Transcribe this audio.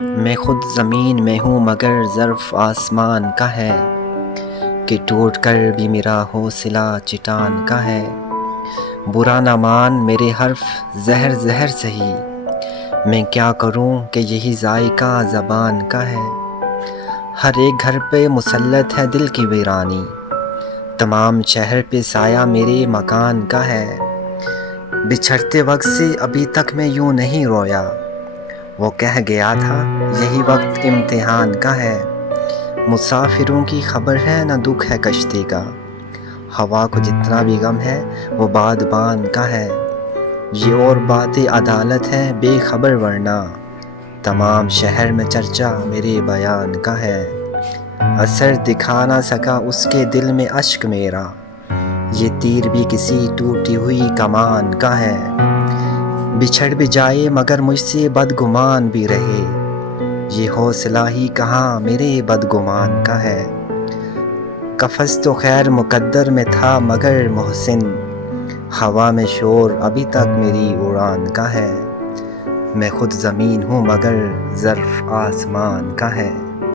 میں خود زمین میں ہوں مگر ظرف آسمان کا ہے، کہ ٹوٹ کر بھی میرا حوصلہ چٹان کا ہے۔ برا نہ مان میرے حرف زہر زہر سہی، میں کیا کروں کہ یہی ذائقہ زبان کا ہے۔ ہر ایک گھر پہ مسلط ہے دل کی ویرانی، تمام شہر پہ سایہ میرے مکان کا ہے۔ بچھڑتے وقت سے ابھی تک میں یوں نہیں رویا، وہ کہہ گیا تھا یہی وقت امتحان کا ہے۔ مسافروں کی خبر ہے نہ دکھ ہے کشتی کا، ہوا کو جتنا بھی غم ہے وہ بادبان کا ہے۔ یہ اور باتیں عدالت ہے بے خبر ورنہ، تمام شہر میں چرچا میرے بیان کا ہے۔ اثر دکھا نہ سکا اس کے دل میں اشک میرا، یہ تیر بھی کسی ٹوٹی ہوئی کمان کا ہے۔ بچھڑ بھی جائے مگر مجھ سے بدگمان بھی رہے، یہ حوصلہ ہی کہاں میرے بدگمان کا ہے۔ قفس تو خیر مقدر میں تھا مگر محسن، ہوا میں شور ابھی تک میری اڑان کا ہے۔ میں خود زمین ہوں مگر ظرف آسمان کا ہے۔